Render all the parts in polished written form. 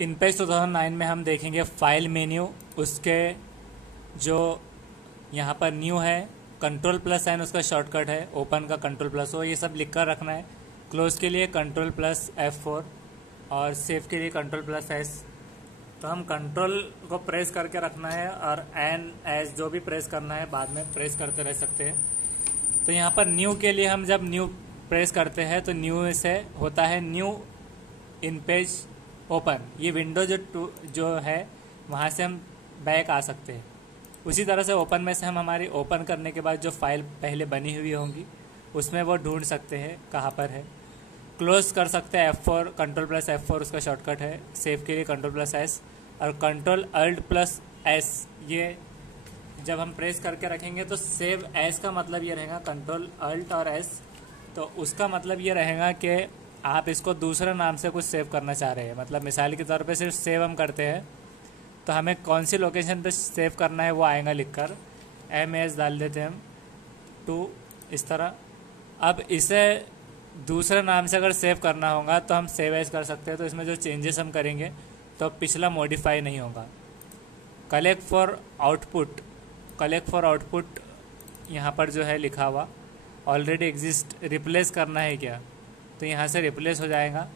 इनपेज 2009 में हम देखेंगे फाइल मेन्यू, उसके जो यहाँ पर न्यू है, कंट्रोल प्लस साइन उसका शॉर्टकट है, ओपन का कंट्रोल प्लस हो, ये सब लिख कर रखना है। क्लोज के लिए कंट्रोल प्लस F4 और सेव के लिए कंट्रोल प्लस S। तो हम कंट्रोल को प्रेस करके रखना है और एन एस जो भी प्रेस करना है बाद में प्रेस करते रह सकते हैं। तो यहाँ पर न्यू के लिए हम जब न्यू प्रेस करते हैं तो न्यू से होता है न्यू इन पेज ओपन। ये विंडो जो है वहाँ से हम बैक आ सकते हैं। उसी तरह से ओपन में से हम हमारी ओपन करने के बाद जो फाइल पहले बनी हुई होंगी उसमें वो ढूंढ सकते हैं कहाँ पर है। क्लोज कर सकते हैं F4, कंट्रोल प्लस F4 उसका शॉर्टकट है। सेव के लिए कंट्रोल प्लस S और कंट्रोल अल्ट प्लस S, ये जब हम प्रेस करके रखेंगे तो सेव एस का मतलब ये रहेगा कंट्रोल अल्ट और S। तो उसका मतलब ये रहेगा कि आप इसको दूसरे नाम से कुछ सेव करना चाह रहे हैं। मतलब मिसाल के तौर पे सिर्फ सेव हम करते हैं तो हमें कौन सी लोकेशन पे सेव करना है वो आएगा लिखकर, MS डाल देते हैं हम 2 इस तरह। अब इसे दूसरे नाम से अगर सेव करना होगा तो हम सेव एज कर सकते हैं। तो इसमें जो चेंजेस हम करेंगे तो पिछला मॉडिफाई नहीं होगा। कलेक्ट फॉर आउटपुट यहाँ पर जो है लिखा हुआ ऑलरेडी एग्जिस्ट, रिप्लेस करना है क्या, तो यहाँ से रिप्लेस हो जाएगा।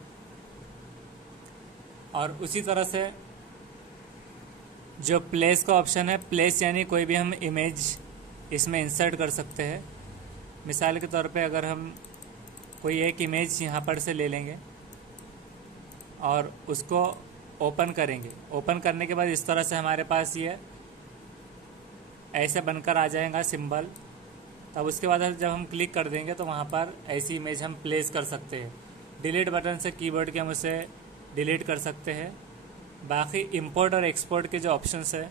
और उसी तरह से जो प्लेस का ऑप्शन है, प्लेस यानी कोई भी हम इमेज इसमें इंसर्ट कर सकते हैं। मिसाल के तौर पे अगर हम कोई एक इमेज यहाँ पर से ले लेंगे और उसको ओपन करेंगे, ओपन करने के बाद इस तरह से हमारे पास ये ऐसे बनकर आ जाएगा सिंबल। तब उसके बाद जब हम क्लिक कर देंगे तो वहाँ पर ऐसी इमेज हम प्लेस कर सकते हैं। डिलीट बटन से कीबोर्ड के हम उसे डिलीट कर सकते हैं। बाकी इंपोर्ट और एक्सपोर्ट के जो ऑप्शंस है,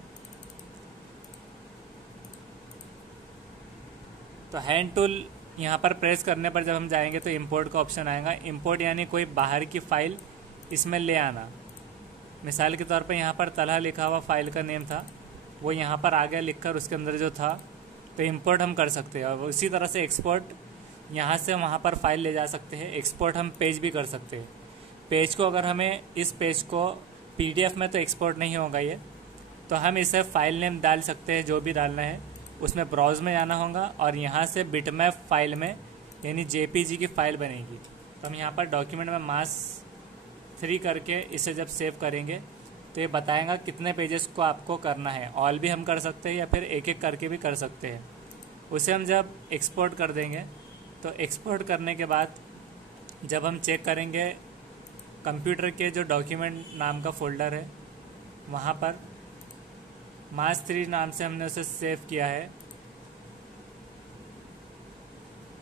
तो हैंड टूल यहाँ पर प्रेस करने पर जब हम जाएंगे तो इंपोर्ट का ऑप्शन आएगा। इंपोर्ट यानी कोई बाहर की फाइल इसमें ले आना। मिसाल के तौर पे यहाँ पर तलहा लिखा हुआ फाइल का नेम था, वो यहाँ पर आ गया लिखकर उसके अंदर जो था, तो इंपोर्ट हम कर सकते हैं। और उसी तरह से एक्सपोर्ट, यहाँ से वहाँ पर फाइल ले जा सकते हैं। एक्सपोर्ट हम पेज भी कर सकते हैं। पेज को अगर हमें इस पेज को PDF में तो एक्सपोर्ट नहीं होगा ये, तो हम इसे फाइल नेम डाल सकते हैं जो भी डालना है। उसमें ब्राउज में जाना होगा और यहाँ से बिटमैप फाइल में यानी JPG की फ़ाइल बनेगी। तो हम यहाँ पर डॉक्यूमेंट में मास 3 करके इसे जब सेव करेंगे तो ये बताएगा कितने पेजेस को आपको करना है। ऑल भी हम कर सकते हैं या फिर एक एक करके भी कर सकते हैं। उसे हम जब एक्सपोर्ट कर देंगे तो एक्सपोर्ट करने के बाद जब हम चेक करेंगे कंप्यूटर के जो डॉक्यूमेंट नाम का फ़ोल्डर है वहाँ पर मास 3 नाम से हमने उसे सेव किया है।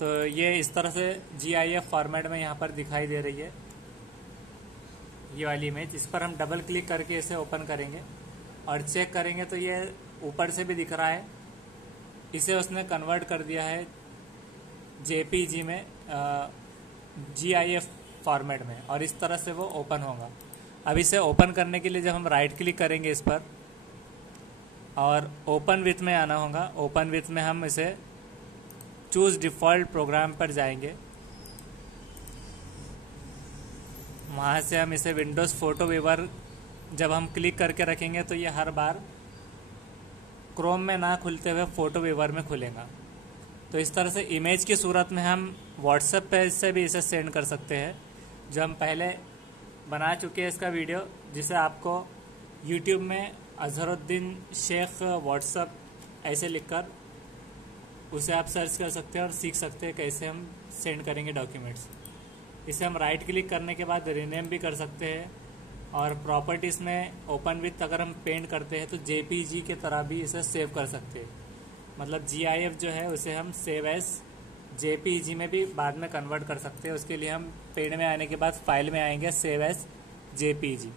तो ये इस तरह से GIF फॉर्मेट में यहाँ पर दिखाई दे रही है ये वाली इमेज। इस पर हम डबल क्लिक करके इसे ओपन करेंगे और चेक करेंगे तो ये ऊपर से भी दिख रहा है। इसे उसने कन्वर्ट कर दिया है JPG में, GIF फॉर्मेट में, और इस तरह से वो ओपन होगा। अब इसे ओपन करने के लिए जब हम राइट क्लिक करेंगे इस पर और ओपन विथ में आना होगा, ओपन विथ में हम इसे चूज़ डिफ़ॉल्ट प्रोग्राम पर जाएंगे। वहाँ से हम इसे विंडोज़ फ़ोटो व्यूअर जब हम क्लिक करके रखेंगे तो ये हर बार क्रोम में ना खुलते हुए फ़ोटो व्यूअर में खुलेगा। तो इस तरह से इमेज की सूरत में हम व्हाट्सएप पे से भी इसे सेंड कर सकते हैं, जो हम पहले बना चुके हैं इसका वीडियो, जिसे आपको यूट्यूब में अजहरुद्दीन शेख व्हाट्सएप ऐसे लिखकर उसे आप सर्च कर सकते हैं और सीख सकते हैं कैसे हम सेंड करेंगे डॉक्यूमेंट्स। इसे हम राइट क्लिक करने के बाद रीनेम भी कर सकते हैं और प्रॉपर्टीज़ में ओपन विथ अगर हम पेंट करते हैं तो JPG के तरह भी इसे सेव कर सकते हैं। मतलब GIF जो है उसे हम सेव एज JPG में भी बाद में कन्वर्ट कर सकते हैं। उसके लिए हम पेड़ में आने के बाद फाइल में आएंगे सेव एज JPG।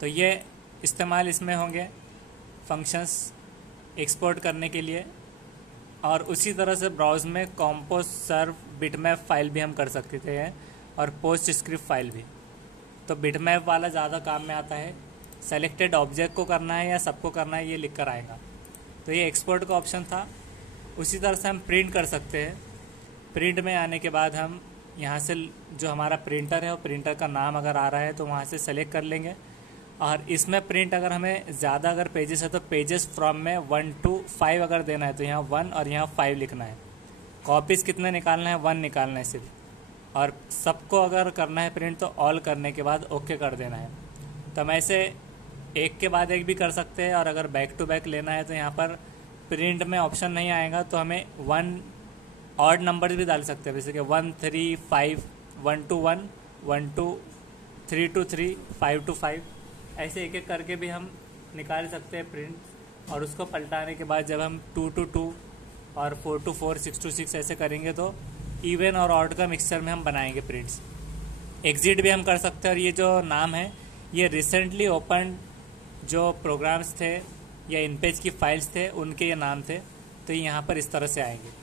तो ये इस्तेमाल इसमें होंगे फंक्शंस एक्सपोर्ट करने के लिए। और उसी तरह से ब्राउज में कॉम्पोज, सर्व, बिटमैप फाइल भी हम कर सकते थे और पोस्ट स्क्रिप्ट फाइल भी। तो बिटमैप वाला ज़्यादा काम में आता है। सेलेक्टेड ऑब्जेक्ट को करना है या सबको करना है ये लिख कर आएगा। तो ये एक्सपोर्ट का ऑप्शन था। उसी तरह से हम प्रिंट कर सकते हैं। प्रिंट में आने के बाद हम यहाँ से जो हमारा प्रिंटर है वो प्रिंटर का नाम अगर आ रहा है तो वहाँ से सेलेक्ट कर लेंगे। और इसमें प्रिंट अगर हमें ज़्यादा अगर पेजेस है तो पेजेस फ्रॉम में 1 to 5 अगर देना है तो यहाँ 1 और यहाँ 5 लिखना है। कॉपीज़ कितने निकालना है, 1 निकालना है सिर्फ। और सबको अगर करना है प्रिंट तो ऑल करने के बाद ओके कर देना है। तो हम ऐसे एक के बाद एक भी कर सकते हैं। और अगर बैक टू बैक लेना है तो यहाँ पर प्रिंट में ऑप्शन नहीं आएगा, तो हमें 1 ऑड नंबर भी डाल सकते हैं, जैसे कि 1 3 5, 1 to 1, 1 to 3 to 3, 5 to 5, ऐसे एक एक करके भी हम निकाल सकते हैं प्रिंट। और उसको पलटाने के बाद जब हम 2 to 2 और 4 to 4, 6 to 6 ऐसे करेंगे तो इवन और ऑड का मिक्सचर में हम बनाएंगे प्रिंट्स। एग्जिट भी हम कर सकते हैं। और ये जो नाम है ये रिसेंटली ओपन जो प्रोग्राम्स थे या इन पेज की फाइल्स थे उनके ये नाम थे, तो ये यहाँ पर इस तरह से आएंगे।